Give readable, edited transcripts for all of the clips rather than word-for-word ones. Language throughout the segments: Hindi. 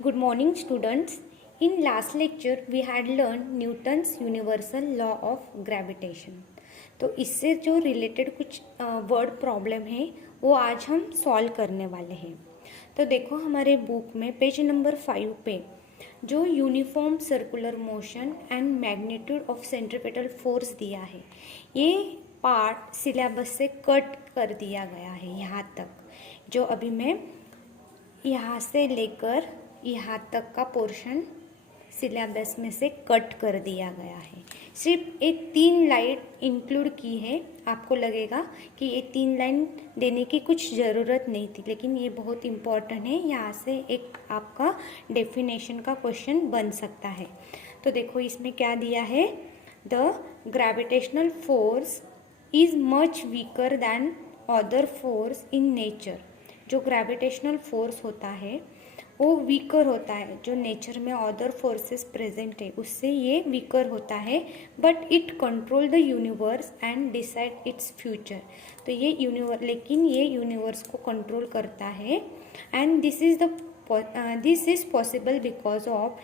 Good morning, students. In last lecture, we had learned Newton's universal law of gravitation. तो इससे जो रिलेटेड कुछ वर्ड प्रॉब्लम है वो आज हम सॉल्व करने वाले हैं। तो देखो हमारे बुक में पेज नंबर 5 पे जो uniform circular motion and magnitude of centripetal force दिया है, ये पार्ट सिलेबस से कट कर दिया गया है यहाँ तक। जो अभी मैं यहाँ से लेकर यहाँ तक का पोर्शन सिलेबस में से कट कर दिया गया है। सिर्फ एक 3 लाइन इंक्लूड की है। आपको लगेगा कि ये 3 लाइन देने की कुछ ज़रूरत नहीं थी, लेकिन ये बहुत इम्पॉर्टेंट है। यहाँ से एक आपका डेफिनेशन का क्वेश्चन बन सकता है। तो देखो इसमें क्या दिया है, the gravitational force is much weaker than other force in nature. जो ग्रेविटेशनल फोर्स होता है वो वीकर होता है, जो नेचर में अदर फोर्सेस प्रेजेंट है उससे ये वीकर होता है, but it control the universe and decide its future. तो ये लेकिन ये यूनिवर्स को कंट्रोल करता है and this is possible because of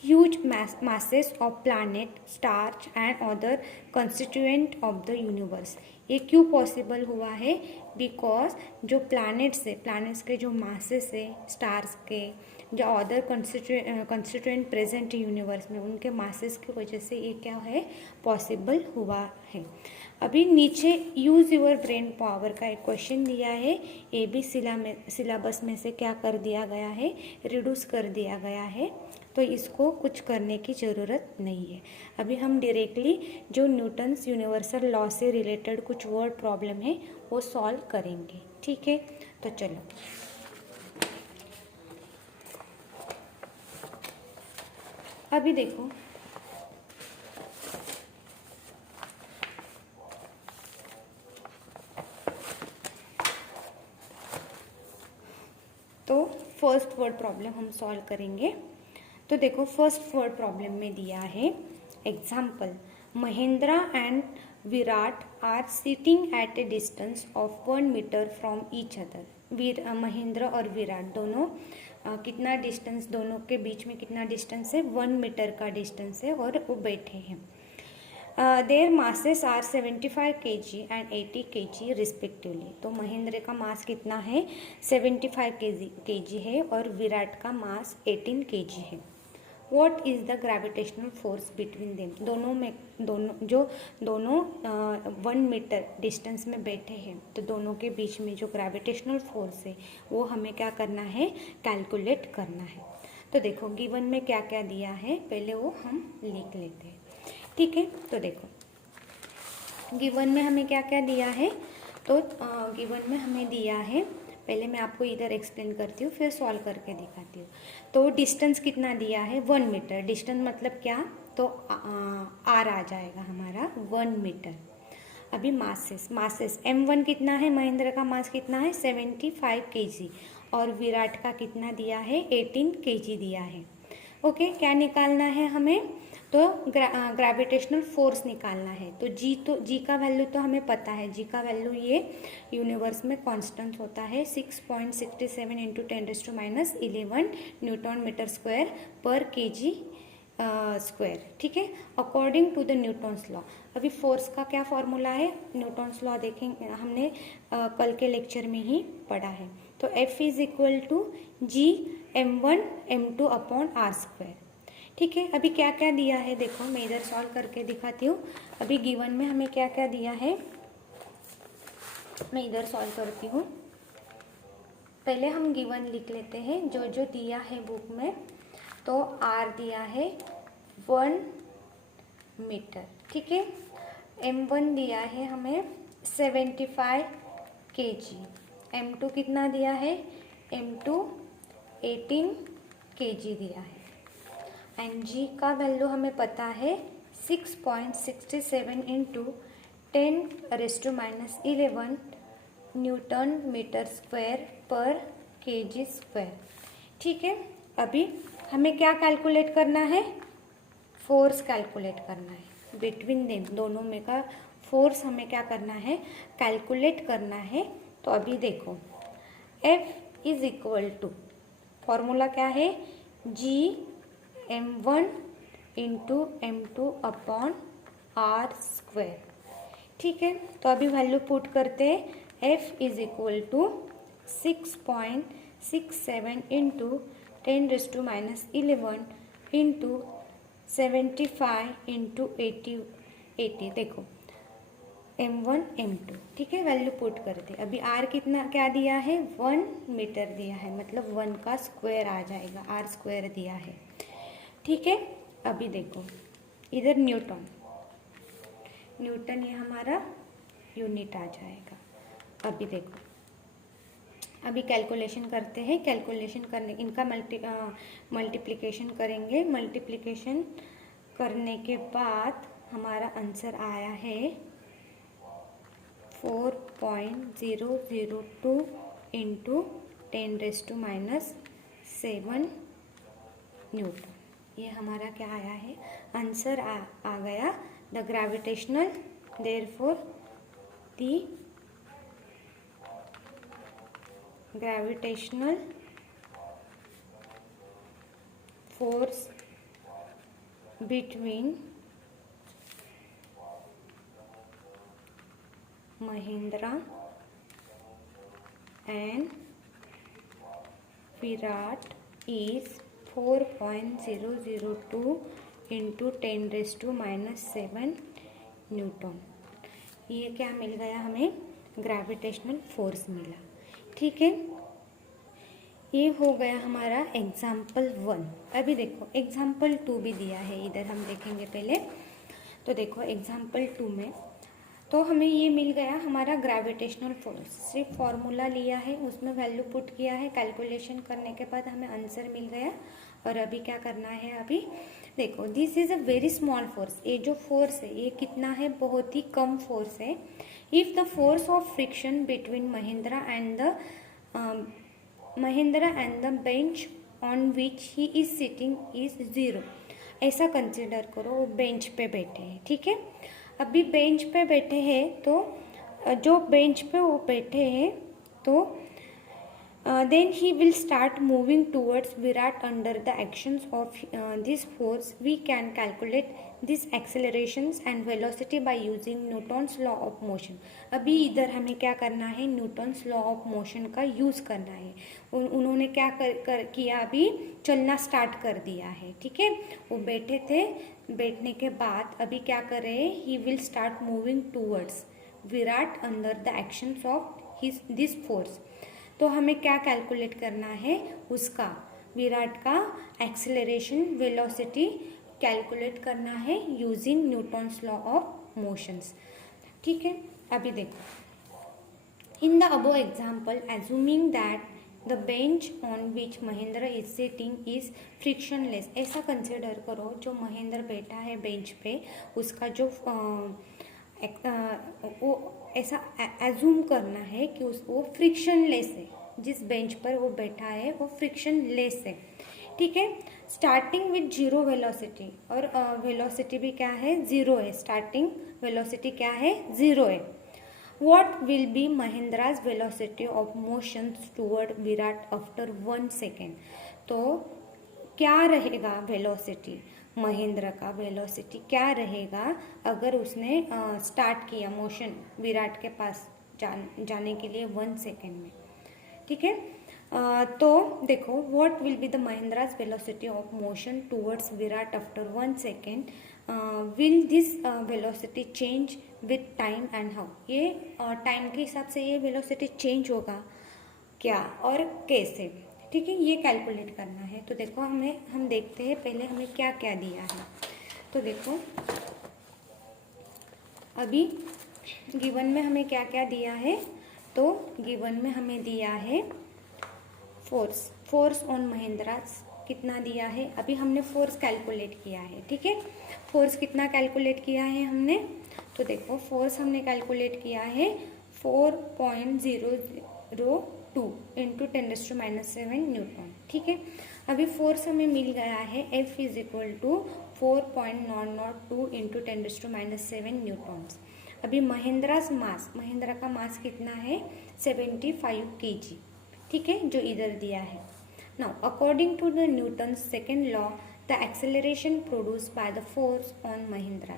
huge masses of planet, stars and other constituent of the universe। ये क्यों पॉसिबल हुआ है? बिकॉज जो प्लैनेट्स के जो मासेस है, स्टार्स के जो अदर कंस्टिट्यूएंट प्रेजेंट यूनिवर्स में, उनके मासेस की वजह से ये क्या है, पॉसिबल हुआ है। अभी नीचे यूज़ योर ब्रेन पावर का एक क्वेश्चन दिया है। ये भी सिलेबस में से क्या कर दिया गया है, रिड्यूस कर दिया गया है। तो इसको कुछ करने की ज़रूरत नहीं है। अभी हम डायरेक्टली जो न्यूटन्स यूनिवर्सल लॉ से रिलेटेड कुछ वर्ड प्रॉब्लम है वो सॉल्व करेंगे। ठीक है, तो चलो अभी देखो तो फर्स्ट वर्ड प्रॉब्लम हम सॉल्व करेंगे। तो देखो फर्स्ट वर्ड प्रॉब्लम में दिया है example, Mahendra and Virat are sitting at a distance of 1 metre from each other. Mahendra और विराट दोनों कितना डिस्टेंस, दोनों के बीच में कितना डिस्टेंस है, 1 मीटर का डिस्टेंस है और वो बैठे हैं। Their masses are 75 kg and 80 kg respectively. तो महेंद्र का मास कितना है, 75 kg है और विराट का मास 18 kg है। What is the gravitational force between them? दोनों 1 मीटर डिस्टेंस में बैठे हैं, तो दोनों के बीच में जो ग्रेविटेशनल फोर्स है वो हमें क्या करना है, कैलकुलेट करना है। तो देखो गिवन में क्या क्या दिया है, पहले वो हम लिख लेते हैं। ठीक है, तो देखो गिवन में हमें क्या क्या दिया है। तो गिवन में हमें दिया है, पहले मैं आपको इधर एक्सप्लेन करती हूँ फिर सॉल्व करके दिखाती हूँ। तो डिस्टेंस कितना दिया है, 1 मीटर। डिस्टेंस मतलब क्या, तो आर आ जाएगा हमारा 1 मीटर। अभी मासेस m1 कितना है, महेंद्र का मास कितना है, 75 kg और विराट का कितना दिया है, 18 kg दिया है। ओके, क्या निकालना है हमें, तो ग्रेविटेशनल फोर्स निकालना है। तो जी का वैल्यू तो हमें पता है, जी का वैल्यू ये यूनिवर्स में कांस्टेंट होता है 6.67 इंटू 10⁻11 न्यूटन मीटर स्क्वायर पर kg स्क्वायर। ठीक है, according to the Newton's law. अभी फोर्स का क्या फॉर्मूला है, न्यूटन्स लॉ देखेंगे, हमने कल के लेक्चर में ही पढ़ा है। तो F is equal to G m1 m2 upon R square. ठीक है, अभी क्या क्या दिया है देखो, मैं इधर सॉल्व करके दिखाती हूँ। अभी गिवन में हमें क्या क्या दिया है, मैं इधर सॉल्व करती हूँ। पहले हम गिवन लिख लेते हैं जो जो दिया है बुक में। तो आर दिया है 1 मीटर। ठीक है, m1 दिया है हमें 75 kg, m2 कितना दिया है, m2 18 kg दिया है एंड जी का वैल्यू हमें पता है 6.67 इंटू 10⁻11 न्यूटन मीटर स्क्वायर पर kg स्क्वायर। ठीक है, अभी हमें क्या कैलकुलेट करना है, फोर्स कैलकुलेट करना है बिटवीन देम, दोनों में का फोर्स हमें क्या करना है, कैलकुलेट करना है। तो अभी देखो F is equal to formula क्या है, Gm1 into M2 upon R²। ठीक है, तो अभी वैल्यू पुट करते हैं। F is equal to 6.67 into 10⁻11 into 75 into 80। देखो M1 M2, ठीक है, वैल्यू पुट करते। अभी R कितना क्या दिया है, 1 मीटर दिया है, मतलब 1 का स्क्वायर आ जाएगा, R² दिया है। ठीक है, अभी देखो इधर न्यूटन ये हमारा यूनिट आ जाएगा। अभी देखो, अभी कैलकुलेशन करते हैं। कैलकुलेशन करने इनका मल्टीप्लिकेशन करेंगे। मल्टीप्लिकेशन करने के बाद हमारा आंसर आया है 4.002 इंटू 10⁻7 न्यूटन। ये हमारा क्या आया है, आंसर आ गया। The gravitational therefore the gravitational force between Mahindra and Virat is 4.002 into 10⁻7 Newton. ये क्या मिल गया हमें, ग्रेविटेशनल फोर्स मिला। ठीक है, ये हो गया हमारा एग्जाम्पल 1। अभी देखो एग्जाम्पल 2 भी दिया है, इधर हम देखेंगे पहले। तो देखो एग्जाम्पल 2 में तो हमें ये मिल गया हमारा ग्रेविटेशनल फोर्स। सिर्फ फॉर्मूला लिया है, उसमें वैल्यू पुट किया है, कैलकुलेशन करने के बाद हमें आंसर मिल गया। और अभी क्या करना है, अभी देखो this is a very small force. ये जो फोर्स है ये कितना है, बहुत ही कम फोर्स है। If the force of friction between Mahindra and the bench on which he is sitting is 0। ऐसा कंसिडर करो, वो बेंच पे बैठे हैं। ठीक है, अभी बेंच पे बैठे हैं, तो जो बेंच पे वो बैठे हैं तो then he will start moving towards Virat under the actions of this force. We can calculate these accelerations and velocity by using Newton's law of motion. अभी इधर हमें क्या करना है, न्यूटन्स लॉ ऑफ मोशन का यूज़ करना है। उन्होंने क्या किया, अभी चलना स्टार्ट कर दिया है। ठीक है, वो बैठे थे, बैठने के बाद अभी क्या कर रहे हैं, he will start moving towards Virat under the actions of this force। तो हमें क्या कैलकुलेट करना है, उसका विराट का एक्सेलरेशन वेलोसिटी कैलकुलेट करना है using Newton's law of motions. ठीक है, अभी देखो in the above example assuming that the bench on which Mahendra is sitting is frictionless. ऐसा कंसिडर करो, जो महेंद्र बैठा है बेंच पे, उसका जो वो ऐसा एज्यूम करना है कि वो फ्रिक्शनलेस है। जिस बेंच पर वो बैठा है वो फ्रिक्शनलेस है। ठीक है, स्टार्टिंग विथ 0 वेलोसिटी, और वेलोसिटी भी क्या है, 0 है। स्टार्टिंग वेलोसिटी क्या है, 0 है। What will be Mahindra's velocity of motion toward Virat after 1 second. तो क्या रहेगा वेलोसिटी, महेंद्र का वेलोसिटी क्या रहेगा अगर उसने स्टार्ट किया मोशन विराट के पास जाने के लिए 1 सेकेंड में। ठीक है, तो देखो what will be the Mahindra's velocity of motion towards Virat after 1 second, will this velocity change with time and how. ये टाइम के हिसाब से ये वेलोसिटी चेंज होगा क्या और कैसे। ठीक है, ये कैलकुलेट करना है। तो देखो हम देखते हैं पहले हमें क्या क्या दिया है। तो देखो अभी गिवन में हमें क्या क्या दिया है, तो गिवन में हमें दिया है फोर्स ऑन महिंद्राज कितना दिया है। अभी हमने फोर्स कैलकुलेट किया है। ठीक है, फोर्स कितना कैलकुलेट किया है हमने, तो देखो फोर्स हमने कैलकुलेट किया है 4.002 इंटू 10⁻7 न्यूटन। ठीक है, अभी फोर्स हमें मिल गया है F is equal to 4.002 into 10⁻7 newtons. अभी महिंद्रा का मास कितना है, 75 kg। ठीक है, जो इधर दिया है। Now, according to the Newton's second law, the acceleration produced by the force on Mahindra.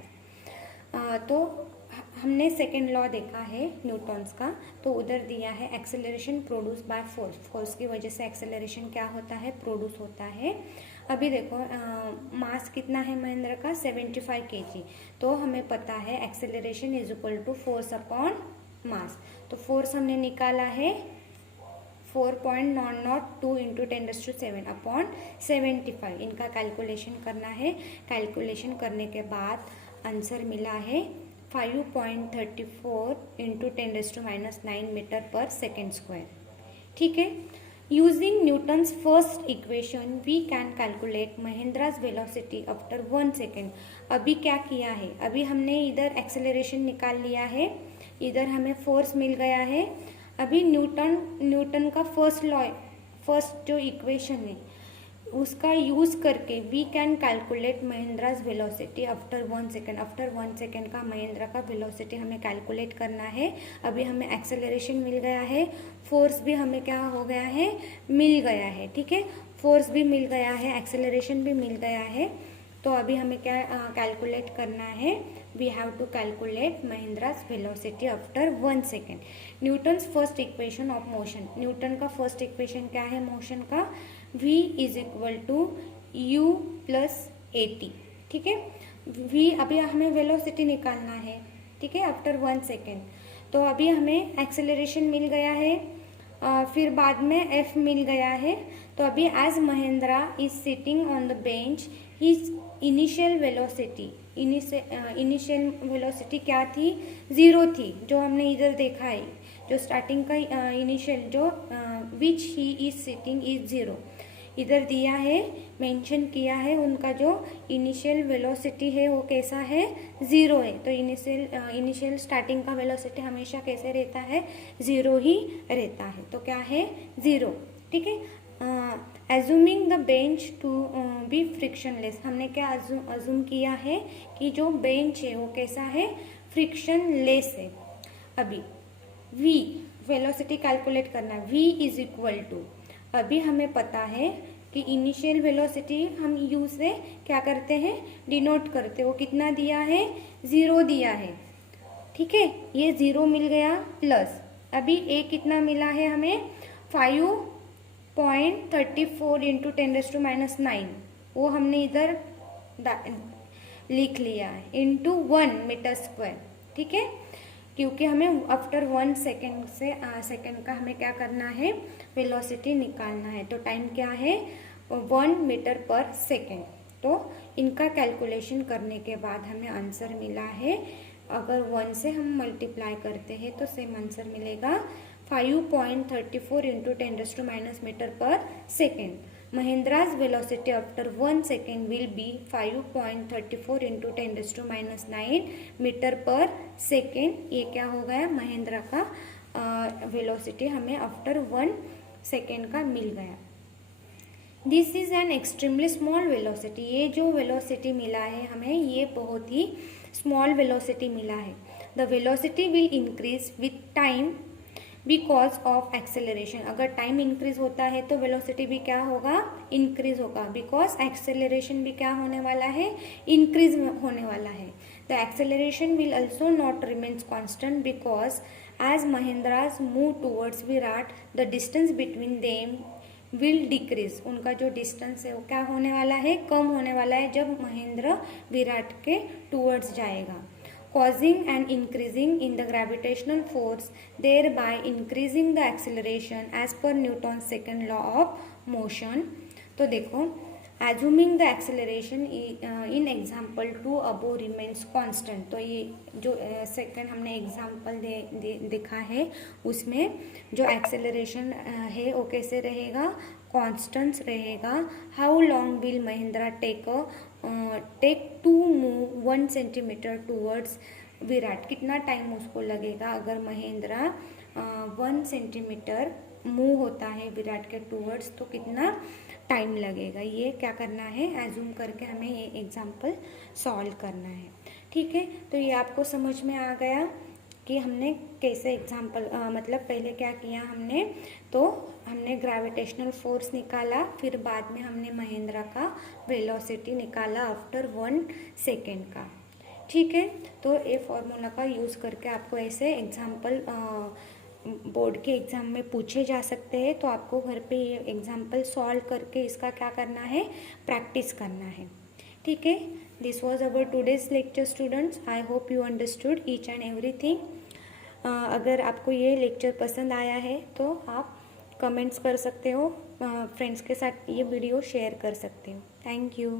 तो हमने सेकेंड लॉ देखा है न्यूटन्स का, तो उधर दिया है acceleration produce by force, force की वजह से एक्सेलरेशन क्या होता है, प्रोड्यूस होता है। अभी देखो मास कितना है महिंद्रा का, 75 kg, तो हमें पता है acceleration is equal to force upon mass. तो फोर्स हमने निकाला है 4.002 इंटू 10⁻⁷ अपॉन 75। इनका कैलकुलेशन करना है। कैलकुलेशन करने के बाद आंसर मिला है 5.34 into 10⁻⁹ metre per second square. ठीक है, using Newton's first equation we can calculate Mahindra's velocity after 1 second. अभी क्या किया है, अभी हमने इधर एक्सेलरेशन निकाल लिया है, इधर हमें फोर्स मिल गया है। अभी न्यूटन का फर्स्ट जो इक्वेशन है उसका यूज करके we can calculate Mahindra's velocity after 1 second. After 1 second का महिंद्रा का वेलोसिटी हमें कैलकुलेट करना है। अभी हमें एक्सेलरेशन मिल गया है, फोर्स भी हमें क्या हो गया है, मिल गया है। ठीक है, फोर्स भी मिल गया है, एक्सेलरेशन भी मिल गया है। तो अभी हमें क्या कैलकुलेट करना है, we have to calculate Mahindra's velocity after 1 second. Newton's first equation of motion, Newton का फर्स्ट इक्वेशन क्या है मोशन का, v is equal to u plus at। ठीक है, v अभी हमें वेलोसिटी निकालना है, ठीक है, आफ्टर 1 सेकेंड। तो अभी हमें एक्सेलरेशन मिल गया है, फिर बाद में f मिल गया है। तो अभी as Mahindra is sitting on the bench, his initial velocity क्या थी, 0 थी, जो हमने इधर देखा है, जो स्टार्टिंग का इनिशियल जो विच ही इज सिटिंग इज 0 इधर दिया है, मेंशन किया है। उनका जो इनिशियल वेलोसिटी है वो कैसा है, 0 है। तो इनिशियल स्टार्टिंग का वेलोसिटी हमेशा कैसे रहता है, 0 ही रहता है। तो क्या है, 0। ठीक है, assuming the bench to be frictionless, हमने क्या अज्यूम किया है कि जो बेंच है वो कैसा है, फ्रिक्शनलेस है। अभी v वेलोसिटी कैलकुलेट करना है, v इज इक्वल टू, अभी हमें पता है कि इनिशियल वेलोसिटी हम u से क्या करते हैं, डिनोट करते हैं। वो कितना दिया है, 0 दिया है। ठीक है, ये 0 मिल गया, प्लस अभी a कितना मिला है हमें, 5.34 इंटू 10⁻⁹, वो हमने इधर लिख लिया है, इंटू 1 मीटर स्क्वायर। ठीक है, क्योंकि हमें आफ्टर 1 सेकेंड से सेकेंड का हमें क्या करना है, वेलोसिटी निकालना है। तो टाइम क्या है, 1 मीटर पर सेकेंड। तो इनका कैलकुलेशन करने के बाद हमें आंसर मिला है, अगर 1 से हम मल्टीप्लाई करते हैं तो सेम आंसर मिलेगा 5.34 into 10⁻⁻ metre per second. Mahindra's velocity after 1 second will be 5.34 into 10⁻⁹ metre per second. ये क्या हो गया, महिंद्रा का वेलोसिटी हमें आफ्टर 1 सेकेंड का मिल गया। This is an extremely small velocity, ये जो वेलोसिटी मिला है हमें, ये बहुत ही स्मॉल वेलोसिटी मिला है। The velocity will increase with time because of acceleration, अगर टाइम इंक्रीज होता है तो वेलोसिटी भी क्या होगा, इंक्रीज होगा, बिकॉज एक्सेलरेशन भी क्या होने वाला है, इंक्रीज होने वाला है। The acceleration will also not remains constant because as Mahindra's move towards Virat the distance between them will decrease, उनका जो डिस्टेंस है वो क्या होने वाला है, कम होने वाला है जब महिंद्रा विराट के टूवर्ड्स जाएगा। causing an increasing in the gravitational force, thereby increasing the acceleration as per Newton's second law of motion। तो देखो, assuming the acceleration in example 2 above remains constant, तो ये जो सेकेंड हमने एग्जाम्पल देखा है उसमें जो एक्सेलरेशन है वो कैसे रहेगा, कॉन्स्टेंट रहेगा। How long will Mahindra take to move 1 centimetre towards Virat, कितना टाइम उसको लगेगा अगर महिंद्रा 1 सेंटीमीटर मूव होता है विराट के टूवर्ड्स, तो कितना टाइम लगेगा। ये क्या करना है, एज्यूम करके हमें ये एग्जाम्पल सॉल्व करना है। ठीक है, तो ये आपको समझ में आ गया कि हमने कैसे एग्जाम्पल मतलब पहले क्या किया हमने, तो हमने ग्रेविटेशनल फोर्स निकाला, फिर बाद में हमने महेंद्रा का वेलोसिटी निकाला आफ्टर 1 सेकेंड का। ठीक है, तो ये फॉर्मूला का यूज़ करके आपको ऐसे एग्जाम्पल बोर्ड के एग्ज़ाम में पूछे जा सकते हैं। तो आपको घर पे ये एग्जाम्पल सॉल्व करके इसका क्या करना है, प्रैक्टिस करना है। ठीक है, this was our today's lecture students. I hope you understood each and everything. अगर आपको ये लेक्चर पसंद आया है तो आप कमेंट्स कर सकते हो, फ्रेंड्स के साथ ये वीडियो शेयर कर सकते हो। Thank you.